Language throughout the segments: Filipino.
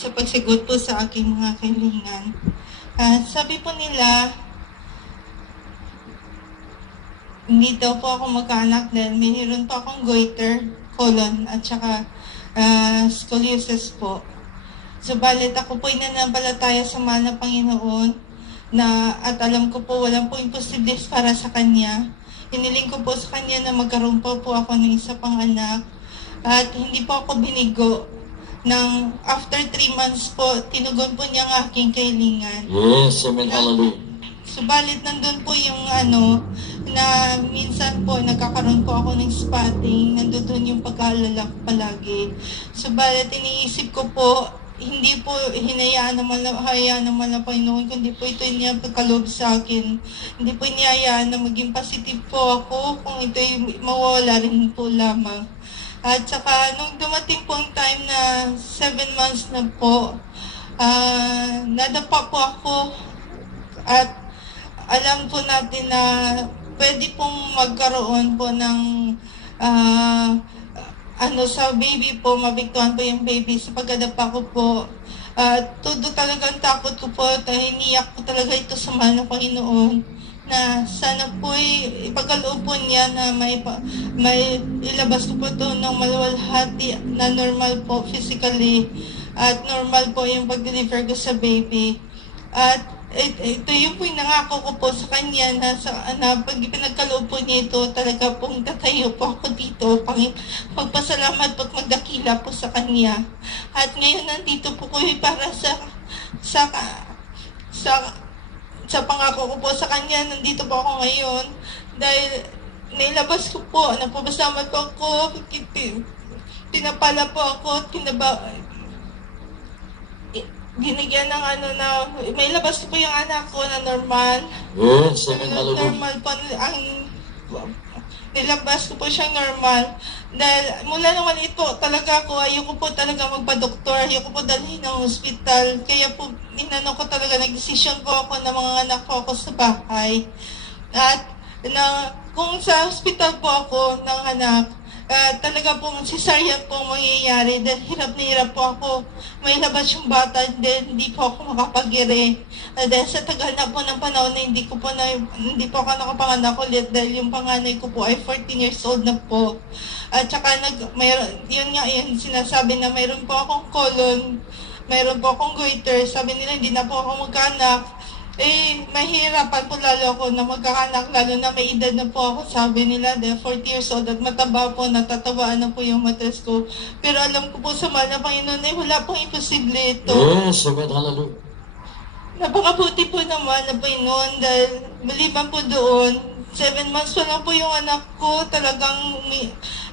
sa pagsagot po sa aking mga kahilingan. Sabi po nila, hindi daw po ako magkaanak dahil mayroon po akong goiter, colon, at saka scoliosis po. Subalit ako po nananampalataya sa mahal na Panginoon at alam ko po walang po imposible para sa Kanya. Hiniling ko po sa Kanya na magkaroon po ako ng isa pang anak at hindi po ako binigo. After 3 months po, tinugon po niya ang aking kahilingan. Yes, amen, hallelujah. Subalit nandun po yung na minsan po nagkakaroon po ako ng spotting, nandun yung pag-aalala ko palagi. Subalit iniisip ko po, hindi po hinayaan naman ng Panginoon, kundi po ito niya pagkaloob sa akin. Hindi po inihayaan na maging positive po ako kung ito'y mawawala rin po lamang. At saka nung dumating po ang time na 7 months na po, nadapa po ako at alam po natin na pwede pong magkaroon po ng sa baby po, mabigtuhan po yung baby sa pagkadapa ko po. Todo talagang takot ko po, hiniyak ko talaga ito sa mahal ng Panginoon na sana po ipagkaloob po niya na may ilabas ko po ito ng maluwalhati na normal po physically at normal po yung pag-deliver ko sa baby. At ito yung po yung nangako ko po sa kanya na pag pinagkaloob po niya ito, talaga pong tatayo po ako dito, magpasalamat po at magdakila po sa kanya. At ngayon nandito po ko para sa pangako ko po sa kanya, nandito po ako ngayon dahil nailabas ko po, nagpapasalamat po ako, pinapala po ako, binigyan ng na may labas po yung anak ko na normal. Yes, amen, hallelujah. Normal po nilabas ko po siyang normal. Dahil mula nung maliit po talaga ako, ayoko po talaga magpa-doktor, ayoko po dalhin ng hospital. Kaya po, ko talaga, nag-decision po ako na mga anak ko ako sa bahay. At kung sa hospital po ako ng anak, talaga pong cesarean po mangyayari dahil hirap na hirap po ako. May labas yung bata, then hindi po ako makapag-ire. Dahil sa tagal na po ng panahon na hindi po ako nakapanganak ulit dahil yung panganay ko po ay 14 years old na po. At saka yun sinasabi na mayroon po akong colon, mayroon po akong goiter. Sabi nila hindi na po ako magkaanak. Mahirapan po lalo ako na magkakanak, lalo na may edad na po ako, sabi nila, dahil 40 years old at mataba po, natatabaan na po yung matres ko. Pero alam ko po sa mahal na Panginoon ay wala pong imposible ito. Yes, amen, hallelujah. Napakabuti po naman na Panginoon dahil maliban po doon, 7 months pa lang po yung anak ko, talagang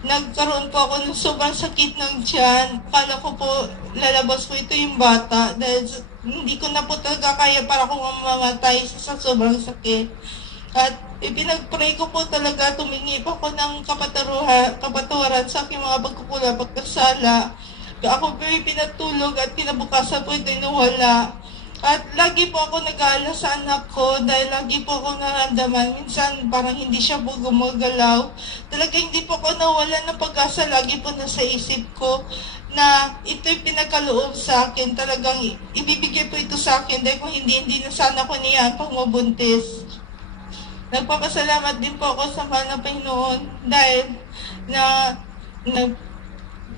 nagkaroon po ako ng sobrang sakit ng tiyan. Akala ko po lalabas po ito yung bata dahil hindi ko na po talaga kaya para kung mamatay sa sobrang sakit. At ipinag-pray ko po talaga, tumingi po ako ng kapatawaran sa aking mga pagkukula, pagkasala. Ako po pinatulog at kinabukasan po ito nawala. At lagi po ako nag-aalala sa anak ko dahil lagi po ako naramdaman. Minsan parang hindi siya po gumagalaw. Talaga hindi po ako nawalan ng pag-asa. Lagi po nasa isip ko na ito'y pinagkaloob sa akin. Talagang ibibigay po ito sa akin dahil kung hindi na sana ko niyan pang mabuntis. Nagpapasalamat din po ako sa mahal na Panginoon dahil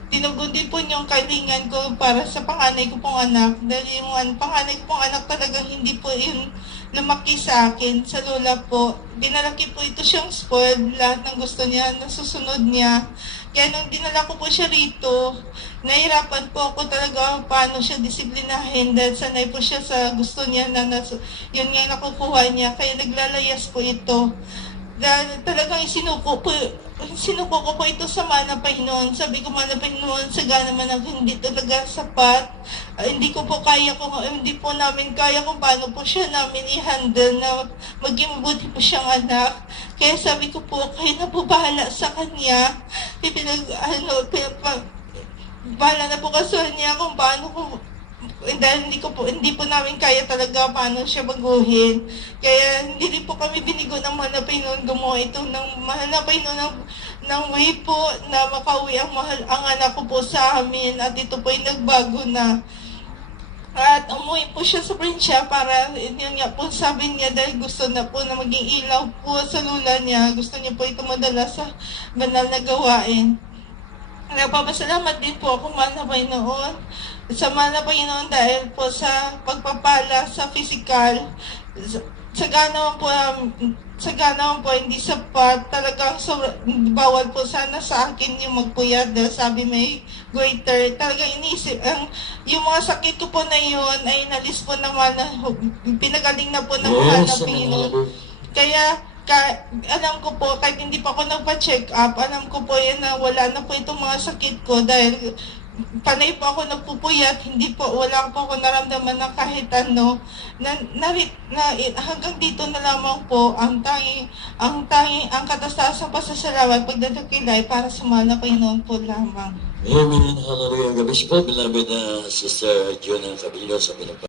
tinugon din po niyong kahilingan ko para sa panganay ko pong anak. Dahil yung panganay ko pong anak talagang hindi po yung lumaki sa akin, sa lola po. Binalaki po ito siyang spoiled, lahat ng gusto niya, nasusunod niya. Kaya nung dinala ko po siya rito, nahirapan po ako talaga paano siya disiplinahin dahil sanay po siya sa gusto niya yun nga nakukuha niya. Kaya naglalayas po ito. Dahil talagang sinuko ko po ito sa mahal na Panginoon. Sabi ko, mahal na Panginoon, sagana man ako hindi talaga sapat. Hindi po namin kaya kung paano po siya namin i-handle na maging mabuti po siyang anak. Kaya sabi ko po, kayo na po bahala sa kanya. Bahala na po kasuhan niya kung paano dahil hindi po namin kaya talaga paano siya baguhin. Kaya hindi rin po kami binigo ng mahal na Panginoon gumawa ito ng mahal na Panginoon ng way po na makauwi ang anak ko po sa amin at ito po ay nagbago na. At umuwi po siya sa probinsya para, yun nga po sabi niya, dahil gusto na po na maging ilaw po sa lula niya, gusto niya po ito madala sa banal na gawain. Nagpapasalamat din po ako, mahal na Panginoon, sa mahal na Panginoon dahil po sa pagpapala sa physical, sa ganawan po, hindi sapat, talagang bawal po sana sa akin yung magpuyat dahil sabi may goiter, talagang iniisip, yung mga sakit ko po na yun ay nalis po naman, pinagaling na po ng mahal na Yes, amen, Panginoon. hallelujah. Kaya, alam ko po, kahit hindi pa ako nagpa-check up, alam ko po yan na wala na po itong mga sakit ko dahil panay po ako nagpupuyat, wala po ako naramdaman na kahit ano, hanggang dito na lamang po, ang katastasang pasasalamat pagdadakilay para sa mahal na Panginoon po lamang. Amen, hallelujah. God bless you po, beloved Sister Jonah Cabrillo sa pinagpapalagay.